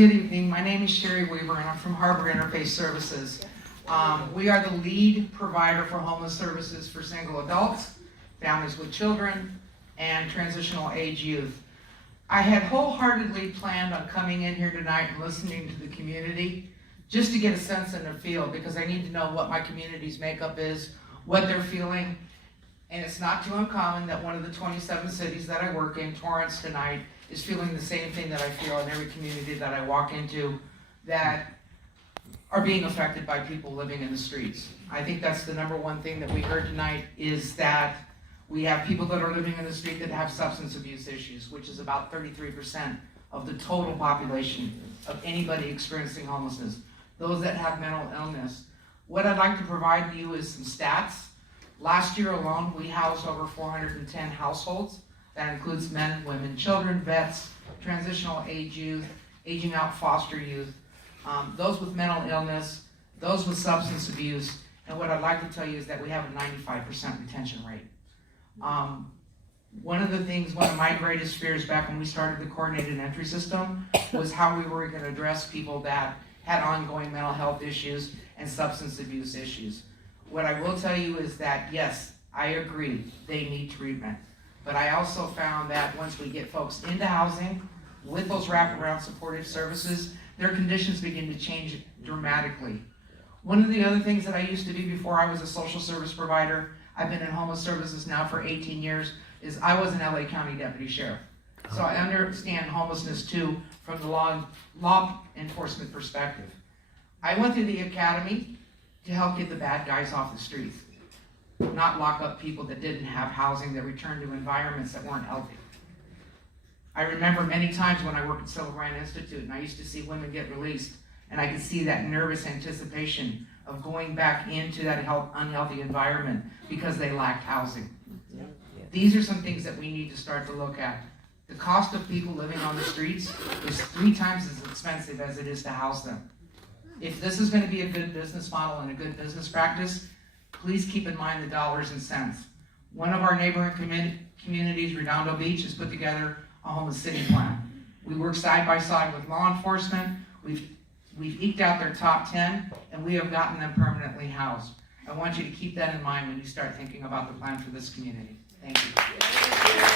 Good evening. My name is Sherry Weaver, and I'm from Harbor Interfaith Services. We are the lead provider for homeless services for single adults, families with children, and transitional age youth. I had wholeheartedly planned on coming in here tonight and listening to the community just to get a sense and a feel, because I need to know what my community's makeup is, what they're feeling. And it's not too uncommon that one of the 27 cities that I work in, Torrance tonight, is feeling the same thing that I feel in every community that I walk into, that are being affected by people living in the streets. I think that's the number one thing that we heard tonight, is that we have people that are living in the street that have substance abuse issues, which is about 33% of the total population of anybody experiencing homelessness. Those that have mental illness. What I'd like to provide you is some stats. Last year alone, we housed over 410 households. That includes men, women, children, vets, transitional age youth, aging out foster youth, those with mental illness, those with substance abuse. And what I'd like to tell you is that we have a 95% retention rate. One of my greatest fears back when we started the coordinated entry system was how we were going to address people that had ongoing mental health issues and substance abuse issues. What I will tell you is that, yes, I agree, they need treatment. But I also found that once we get folks into housing with those wraparound supportive services, their conditions begin to change dramatically. One of the other things that I used to do before I was a social service provider, I've been in homeless services now for 18 years, is I was an LA County Deputy Sheriff. So I understand homelessness too from the law enforcement perspective. I went through the academy to help get the bad guys off the streets, not lock up people that didn't have housing, that returned to environments that weren't healthy. I remember many times when I worked at Civil Rights Institute and I used to see women get released, and I could see that nervous anticipation of going back into that unhealthy environment because they lacked housing. These are some things that we need to start to look at. The cost of people living on the streets is 3 times as expensive as it is to house them. If this is going to be a good business model and a good business practice, please keep in mind the dollars and cents. One of our neighboring communities, Redondo Beach, has put together a homeless city plan. We work side by side with law enforcement. We've eked out their top 10, and we have gotten them permanently housed. I want you to keep that in mind when you start thinking about the plan for this community. Thank you.